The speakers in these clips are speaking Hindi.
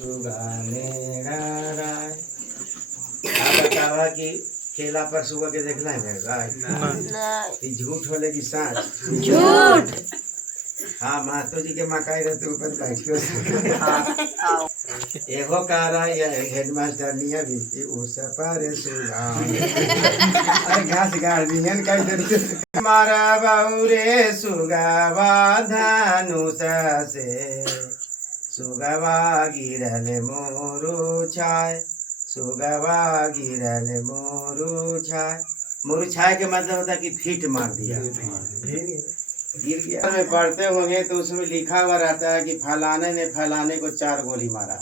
सुगाने राय। आप बतावा कि केला पर सुगा के देखना है राय? नहीं। झूठ होले कि सच? झूठ। हाँ, महातो जी के मकाई रहते ऊपर बैठियो। एगो कह रहा है हेडमास्टर निया भी कि उस पर सुगा। अरे घास गार्डियन का इधर मारा बाउरे सुगावा धनुष से, सुगवा गिरल मोरू छाय, सुगवा गिरल मोरू छाय। मोरू छाय के मतलब होता है कि फीट मार दिया, गिर गया। में पढ़ते होंगे तो उसमें लिखा हुआ रहता है कि फलाने ने फलाने को 4 गोली मारा,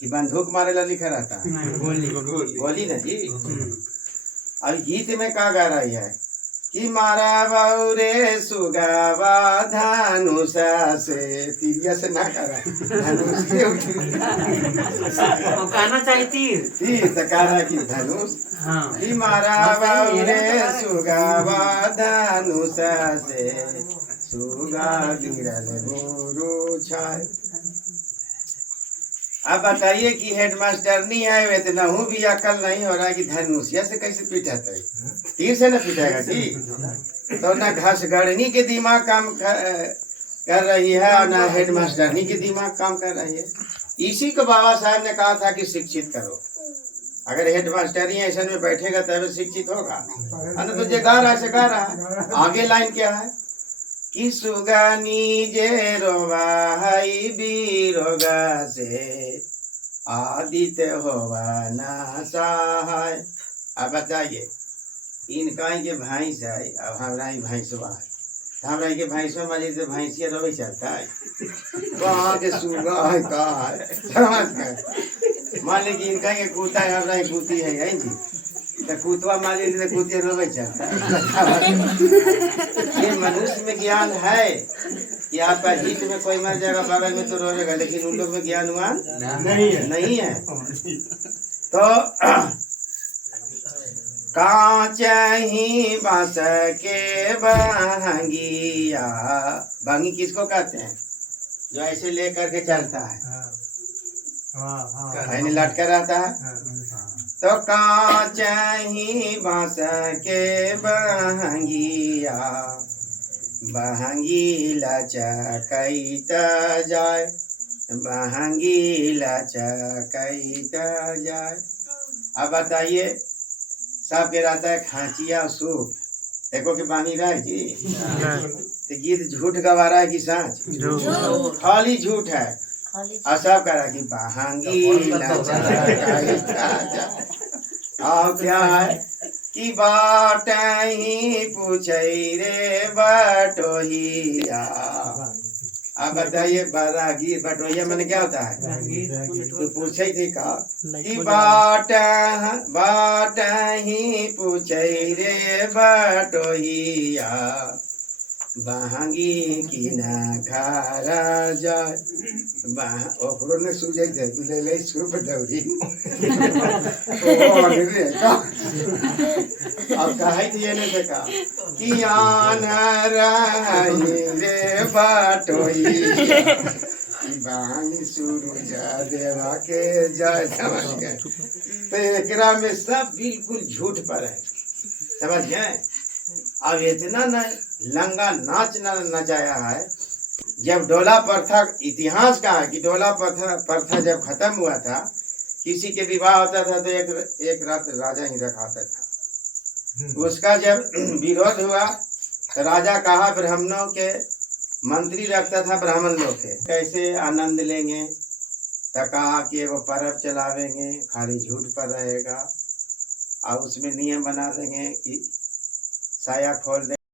कि बंदूक मारे ला लिखा रहता है? गोली ना जी। अब गीत में क्या गा रही है कि मारा बाउरे सुगावा धनुष से, तीरिया से ना करा धनुष के कहना चाहिए तीर। तीर तो कह रहा कि धनुष। हाँ। कि मारा बाउरे सुगावा धनुष से, सुगा गिरल मोरू छाय। अब बताइए कि हेडमास्टर नहीं आए हुए तो नहू भी अकल नहीं हो रहा है कि धनुषिया से कैसे पीटाता है? तीर से न पीटेगा जी। तो ना घसगड़नी के दिमाग काम कर रही है और ना हेडमास्टरनी के दिमाग काम कर रही है। इसी को बाबा साहब ने कहा था कि शिक्षित करो। अगर हेडमास्टर ही ऐसे में बैठेगा तब शिक्षित होगा, और तो जे गा रहा है गा रहा है। आगे लाइन क्या है कि सुगानी जे रोवा हई बीरोगा से, आदित्य होवा ना सहाय। अब बताइए इनका के भैंस है, अब हमारा ही भैंसवा है, तो हमारा के भैंसवा माली तो भैंसिया रोवे चलता है, कहाँ के सुगा है कहाँ है, समझ गए? मान लीजिए इनका के कुत्ता है, हमारा ही कुत्ती है जी, तो कुतवा मान लीजिए तो कुत्ते रोवे चलता है। ये मनुष्य में ज्ञान है कि आपका हित में कोई मर जाएगा बगल में तो रोएगा, लेकिन उन लोग में ज्ञान हुआ नहीं है। तो कांच ही बांस के बहंगिया, बहंगी किसको कहते हैं? जो ऐसे लेकर के चलता है, लटका रहता है। तो कांच ही बांस के बहंगिया, बहंगी लचकैत जाय, बहंगी लचकैत जाय। अब बताइए सब के रहता है खांचिया सूप, एको के पानी रहा जी। तो गीत झूठ गवा रहा है कि सच? खाली झूठ है। और सब कह रहा कि बहंगी लचकैत जाय। और क्या है कि बाट ही पूछे रे बटोहिया। अब बताइए बरागी बटोहिया मैंने क्या होता है? तो पूछे थे का कि बाट ही पूछे रे बटोहिया, बहंगी की न खारा जाय। ओकरो ने सूझे थे कि ले ले सूप दौरी। अब कहे दिए ने देखा कि आन रही रे बटोहिया, बानी सूरजा देवा के जय। समझ गए? तो एकरा में सब बिल्कुल झूठ पर है, समझ गए? अब इतना न लंगा नाच नचाया है। जब डोला प्रथा, इतिहास का है कि डोला प्रथा जब खत्म हुआ था, किसी के विवाह होता था तो एक रात राजा ही रखाता था। उसका जब विरोध हुआ तो राजा कहा ब्राह्मणों के मंत्री रखता था, ब्राह्मण लोग के कैसे आनंद लेंगे, तो कहा कि एगो पर्व चलावेंगे, खाली झूठ पर रहेगा, और उसमें नियम बना देंगे कि साया खोल दे।